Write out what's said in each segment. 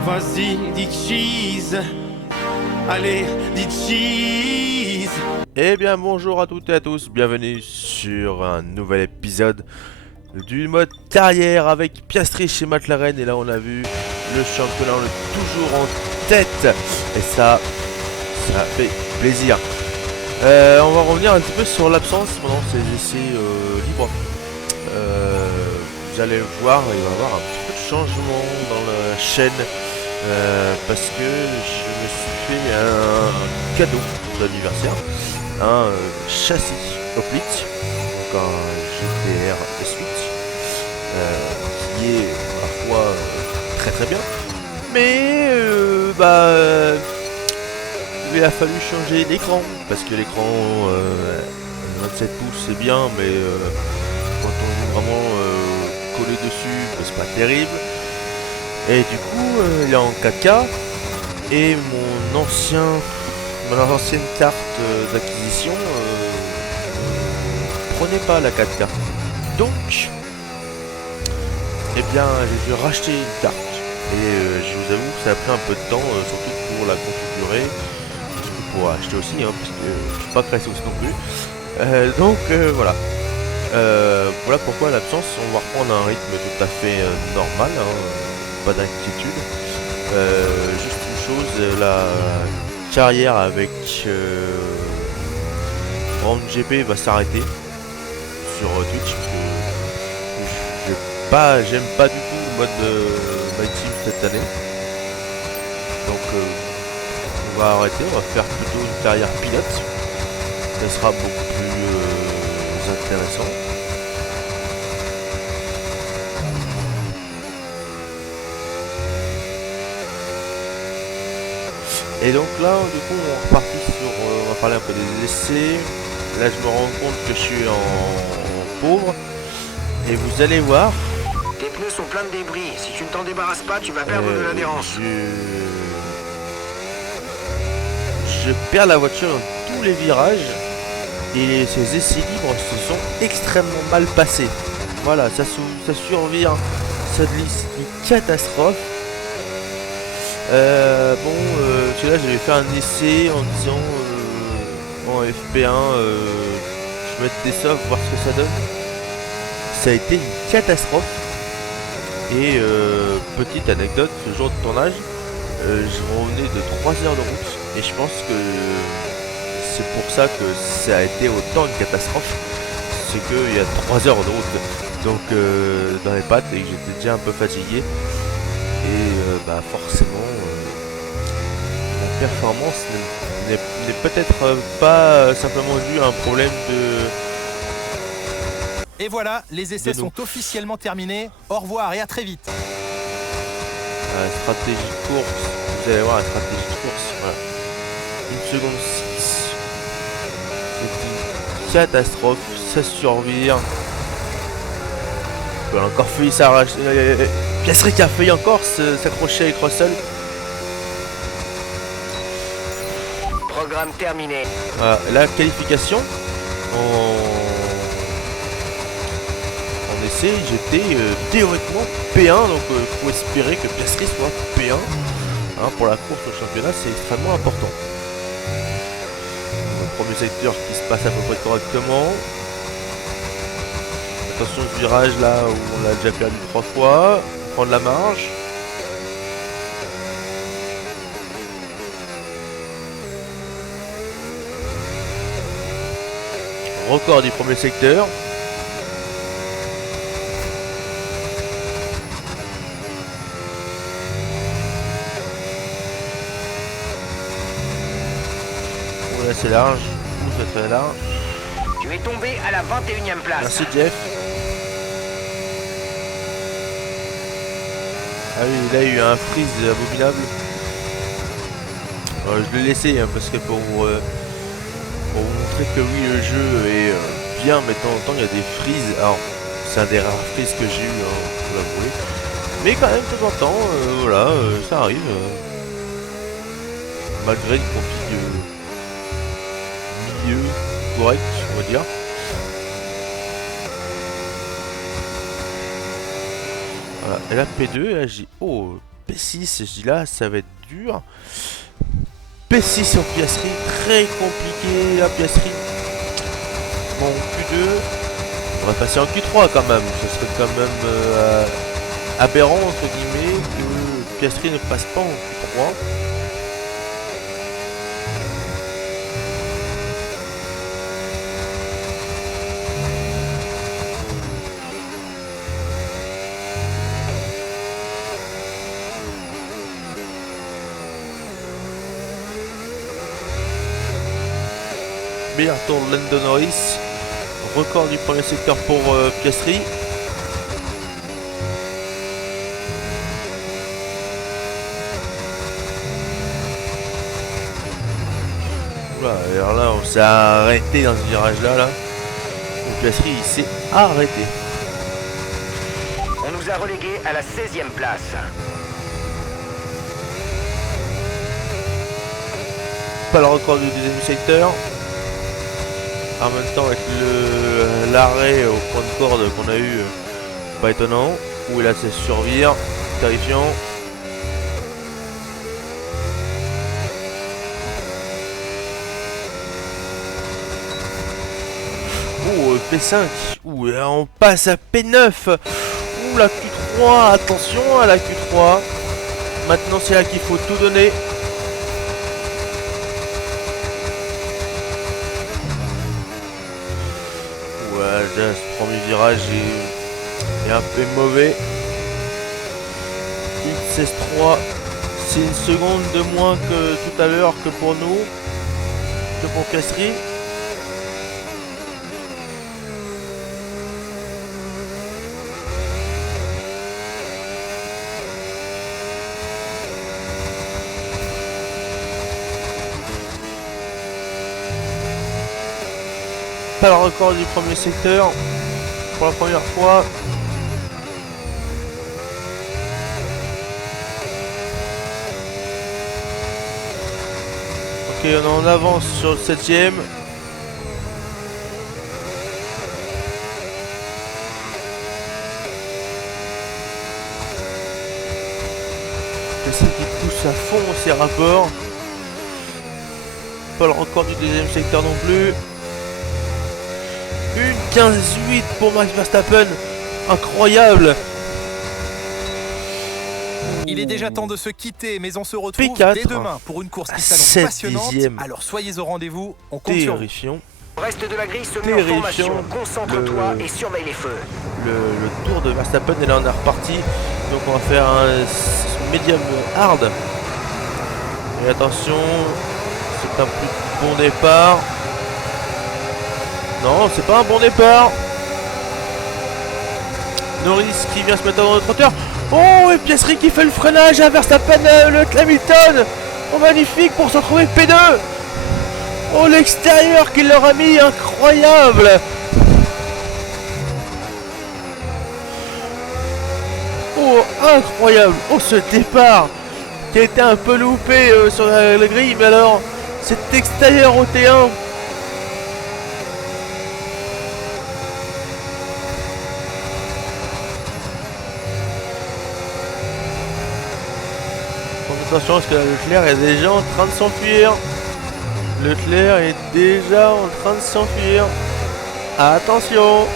Vas-y, dis cheese. Allez, dis cheese. Eh bien bonjour à toutes et à tous, bienvenue sur un nouvel épisode du mode carrière avec Piastri chez McLaren. Et là on a vu le championnat, on est toujours en tête et ça fait plaisir. On va revenir un petit peu sur l'absence pendant ces essais libres. Vous allez voir, il va y avoir un petit peu de changement dans la chaîne. Parce que je me suis fait un cadeau d'anniversaire, un châssis Hoplite, donc un GTR S8, qui est à la fois très très bien, mais il a fallu changer l'écran, parce que l'écran 27 pouces c'est bien, mais quand on veut vraiment coller dessus, c'est pas terrible. Et du coup, il est en 4K et mon ancienne carte d'acquisition prenait pas la 4K. Donc, eh bien, j'ai dû racheter une carte. Et je vous avoue que ça a pris un peu de temps, surtout pour la configurer, pour acheter aussi, hein, parce que je suis pas Crasos non plus. Voilà. Voilà pourquoi l'absence, on va reprendre un rythme tout à fait normal, hein, pas d'inquiétude. Juste une chose, la carrière avec Round GP va s'arrêter sur Twitch. J'aime pas du tout le mode My Team cette année. Donc on va arrêter, on va faire plutôt une carrière pilote. Ça sera beaucoup plus intéressant. Et donc là, du coup, on est reparti sur, on va parler un peu des essais. Là, je me rends compte que je suis en pauvre. Et vous allez voir. Tes pneus sont pleins de débris. Si tu ne t'en débarrasses pas, tu vas perdre de l'adhérence. Je perds la voiture dans tous les virages. Et ces essais libres se sont extrêmement mal passés. Voilà, ça survient. Ça glisse, une catastrophe. Là j'avais fait un essai en disant en FP1 je mette des softs voir ce que ça donne. Ça a été une catastrophe. Et petite anecdote, ce jour de tournage, je revenais de 3 heures de route et je pense que c'est pour ça que ça a été autant une catastrophe. C'est qu'il y a 3 heures de route donc dans les pattes et que j'étais déjà un peu fatigué. Et forcément la performance n'est peut-être pas simplement due à un problème de... Et voilà, les essais sont officiellement terminés. Au revoir et à très vite. La stratégie de course, vous allez voir la stratégie de course, voilà. 1 seconde 6. C'est une catastrophe, ça survire. On a encore failli s'arracher. Piastri qui a failli encore s'accrocher avec Russell. Programme terminé. Voilà, la qualification en essai, j'étais théoriquement P1, donc il faut espérer que Piastri soit P1. Hein, pour la course au championnat, c'est extrêmement important. Le premier secteur qui se passe à peu près correctement. Attention ce virage là où on l'a déjà perdu 3 fois. Prendre la marge. Record du premier secteur. Oh là c'est large. Oh, c'est très large. Tu es tombé à la 21e place. Merci Jeff. Ah oui, là il y a eu un freeze abominable. Je l'ai laissé hein, parce que pour vous montrer que oui le jeu est bien, mais de temps en temps il y a des freezes. Alors c'est un des rares freezes que j'ai eu, hein, faut l'avouer. Mais quand même de temps en temps, voilà, ça arrive. Malgré une config milieu correct, on va dire. Voilà, et là P2, et là j'ai... Oh, P6, je dis là, ça va être dur. P6 en piasserie, très compliqué la piasserie. Bon, Q2, on va passer en Q3 quand même. Ce serait quand même aberrant entre guillemets que piasserie ne passe pas en Q3. Meilleur tour de Lando Norris, record du premier secteur pour Piastri. Voilà, alors là on s'est arrêté dans ce virage là. Donc Piastri il s'est arrêté. On nous a relégués à la 16e place. Pas le record du deuxième secteur. En même temps avec l'arrêt au point de corde qu'on a eu, pas étonnant. Où là c'est survire, terrifiant. Oh P5. Ouh là on passe à P9. Ouh la Q3, attention à la Q3. Maintenant c'est là qu'il faut tout donner. Déjà, ce premier virage est un peu mauvais. X16-3, c'est une seconde de moins que tout à l'heure que pour nous, que pour Piastri. Pas le record du premier secteur pour la première fois. Ok, on en avance sur le 7ème. C'est ça qui pousse à fond ces rapports. Pas le record du deuxième secteur non plus. Une 15-8 pour Max Verstappen, incroyable. Il est déjà temps de se quitter, mais on se retrouve P4, dès demain pour une course qui s'annonce passionnante. Alors soyez au rendez-vous, on compte sur vous. Terrifiant. Le reste de la grille se met en formation. Concentre-toi et surveille les feux. Le tour de Verstappen et là on est reparti. Donc on va faire un medium hard. Et attention, c'est un plus bon départ. Non, c'est pas un bon départ. Norris qui vient se mettre dans le trotteur. Oh, et Piastri qui fait le freinage à Verstappen, le Hamilton. Oh, magnifique pour se retrouver P2. Oh, l'extérieur qu'il leur a mis, incroyable. Oh, incroyable. Oh, ce départ qui a été un peu loupé sur la grille. Mais alors, cet extérieur au T1. Attention parce que Leclerc est déjà en train de s'enfuir. Leclerc est déjà en train de s'enfuir. Attention.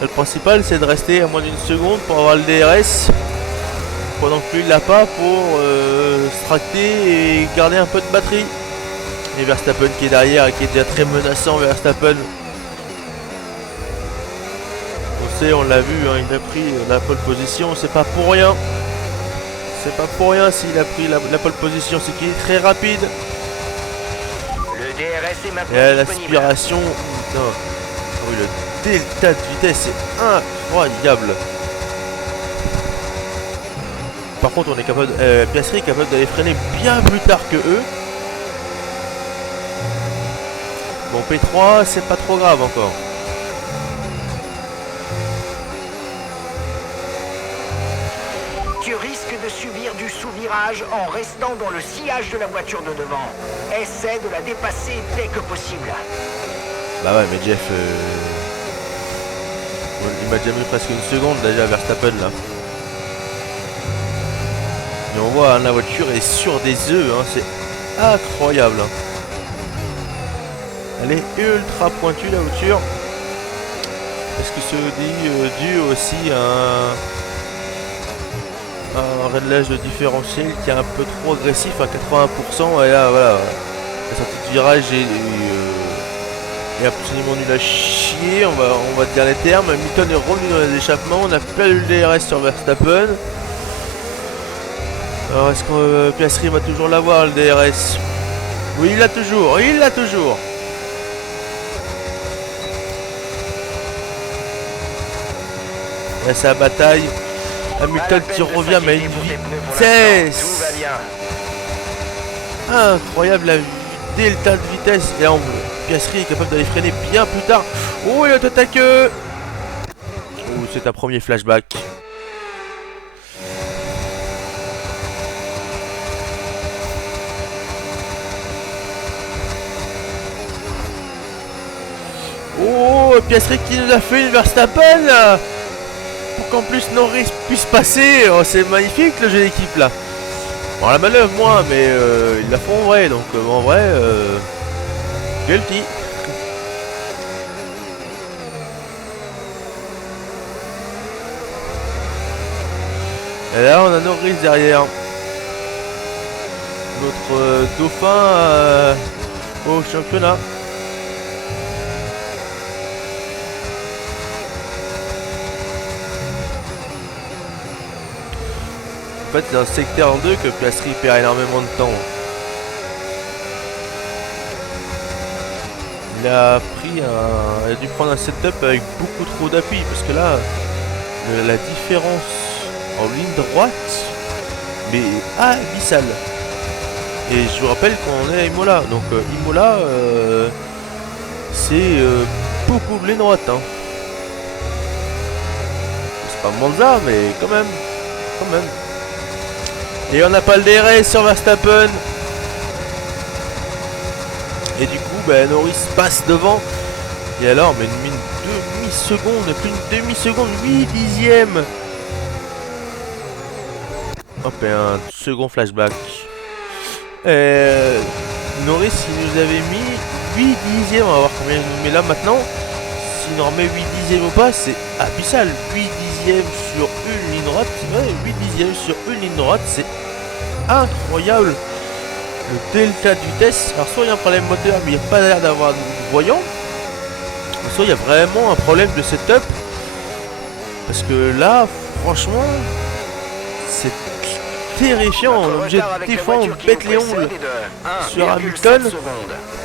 Le principal c'est de rester à moins d'une seconde pour avoir le DRS. Pendant que lui il l'a pas pour se tracter et garder un peu de batterie. Et Verstappen qui est derrière et qui est déjà très menaçant. Verstappen. On l'a vu, hein, il a pris la pole position, c'est pas pour rien. C'est pas pour rien s'il a pris la pole position, c'est qu'il est très rapide. Le DRS est maintenant Et disponible. l'aspiration, oui, le delta de vitesse est incroyable. Par contre, on est capable, Piastri est capable d'aller freiner bien plus tard que eux. Bon, P3, c'est pas trop grave encore. Tu risques de subir du sous-virage en restant dans le sillage de la voiture de devant. Essaie de la dépasser dès que possible. Bah ouais, mais Jeff, Il m'a déjà mis presque une seconde déjà Verstappen là. Et on voit hein, la voiture est sur des œufs, hein, c'est incroyable. Hein. Elle est ultra pointue la voiture. Est-ce que c'est dû aussi à un réglage de différentiel qui est un peu trop agressif à 80%? Et là voilà, la sortie de virage est absolument nul à chier, on va dire les termes. Hamilton est revenu dans les échappements, on a perdu le DRS sur Verstappen. Alors est-ce que Piastri va toujours l'avoir le DRS? Oui, il l'a toujours, il l'a toujours. Là c'est la bataille. Hamilton qui revient mais une vitesse incroyable, la delta de vitesse. Et là on Piastri est capable d'aller freiner bien plus tard. Oh, il attaque. Oh, c'est un premier flashback. Oh, Piastri qui nous a fait une Verstappen pour qu'en plus Norris puisse passer. Oh, c'est magnifique le jeu d'équipe là. Bon, la manœuvre moins, mais ils la font en vrai, donc en vrai, guilty. Et là, on a Norris derrière. Notre dauphin au championnat. En fait, c'est dans le secteur 2 que Piastri perd énormément de temps. Il a dû prendre un setup avec beaucoup trop d'appui parce que là, la différence en ligne droite, mais abyssale. Et je vous rappelle qu'on est à Imola, donc Imola, c'est beaucoup de ligne droite. Hein. C'est pas Monza, mais quand même. Et on n'a pas le DRS sur Verstappen. Et du coup, bah, Norris passe devant. Et alors, mais une demi-seconde, plus une demi-seconde, 8 dixièmes. Hop, et un second flashback. Norris, il nous avait mis 8 dixièmes. On va voir combien il nous met là maintenant. S'il nous remet 8 dixièmes ou pas, c'est abyssal. 8 dixièmes sur une ligne droite. Ouais, 8 dixièmes sur une ligne droite, c'est incroyable. Le delta de vitesse. Alors soit il y a un problème moteur, mais il n'y a pas l'air d'avoir de voyant. Soit il y a vraiment un problème de setup. Parce que là, franchement, c'est terrifiant. On est obligé de défendre, bête les ongles sur Hamilton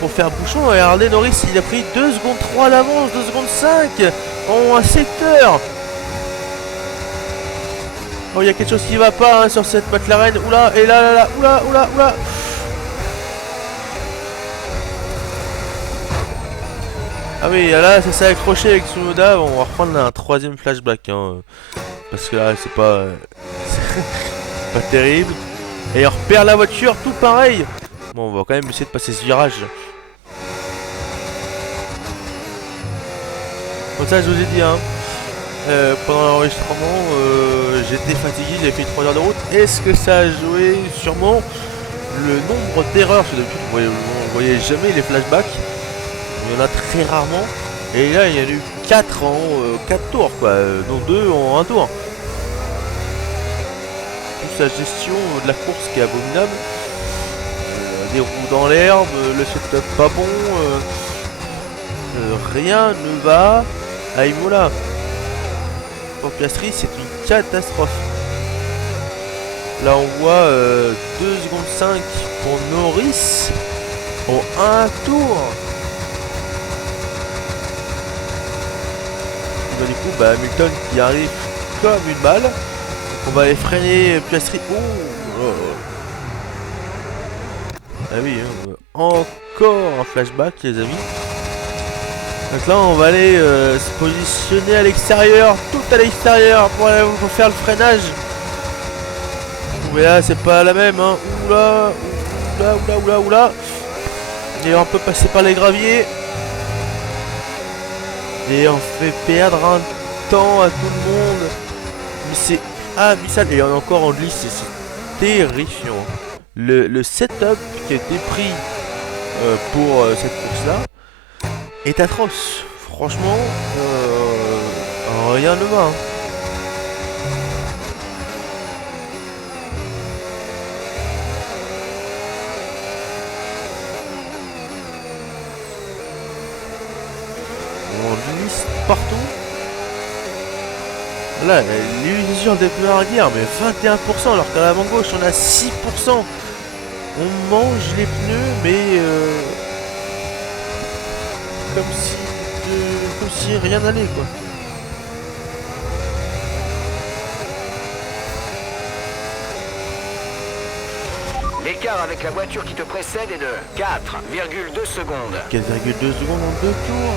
pour faire bouchon. Et regardez, Norris, il a pris 2 secondes 3 d'avance, 2 secondes 5 en un secteur. Oh, il y a quelque chose qui va pas hein, sur cette McLaren. Oula, et là, oula. Ah oui, là, ça s'est accroché avec Tsunoda. On va reprendre un troisième flashback. Hein, parce que là, c'est pas... pas terrible. Et on repère la voiture, tout pareil. Bon, on va quand même essayer de passer ce virage. Comme ça, je vous ai dit, hein. Pendant l'enregistrement, j'étais fatigué, j'ai fait 3 heures de route. Est-ce que ça a joué? Sûrement. Le nombre d'erreurs, parce que d'habitude vous voyez jamais les flashbacks. Il y en a très rarement. Et là, il y en a eu 4 en 4 tours, quoi. Dont 2 en 1 tour. Toute la gestion de la course qui est abominable. Des roues dans l'herbe, le setup pas bon. Rien ne va à Imola. Pour Piastri, c'est une catastrophe. Là, on voit 2 secondes 5 pour Norris en 1 tour. Et du coup, bah, Hamilton qui arrive comme une balle. Donc, on va aller freiner Piastri. Oh, ah oui, hein, encore un flashback, les amis. Donc là on va aller se positionner à l'extérieur, tout à l'extérieur pour faire le freinage. Mais là c'est pas la même hein. Oula. Et on peut passer par les graviers. Et on fait perdre un temps à tout le monde. Mais c'est abyssal. Et encore en glisse, c'est terrifiant. Le setup qui a été pris pour cette course-là est atroce. Franchement, rien ne va. Hein. On glisse partout. Là, l'utilisation des pneus arrière, mais 21%, alors qu'à l'avant gauche, on a 6%. On mange les pneus, mais comme si rien n'allait, quoi. L'écart avec la voiture qui te précède est de 4,2 secondes. 4,2 secondes en 2 tours.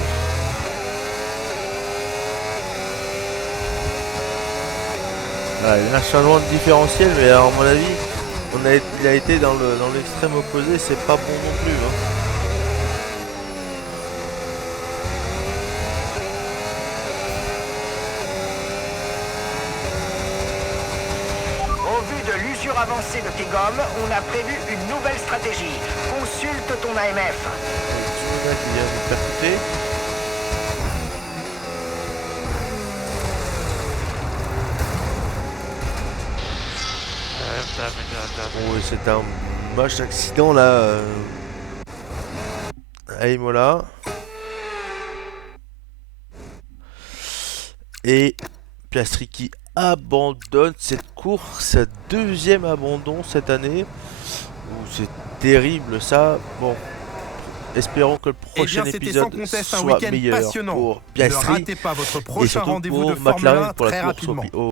Ah, il y a un changement de différentiel, mais à mon avis, il a été dans l'extrême opposé, c'est pas bon non plus. Hein. Au vu de l'usure avancée de tes gommes, on a prévu une nouvelle stratégie. Consulte ton AMF. Tsunoda qui vient de percuter. Oui, c'est un moche accident là à Imola. Et Piastri qui abandonne cette course, sa deuxième abandon cette année. C'est terrible ça. Bon, espérons que le prochain épisode soit meilleur pour Piastri ne ratez pas votre et prochain surtout rendez-vous de pour Formule 1 McLaren pour très la course rapidement. au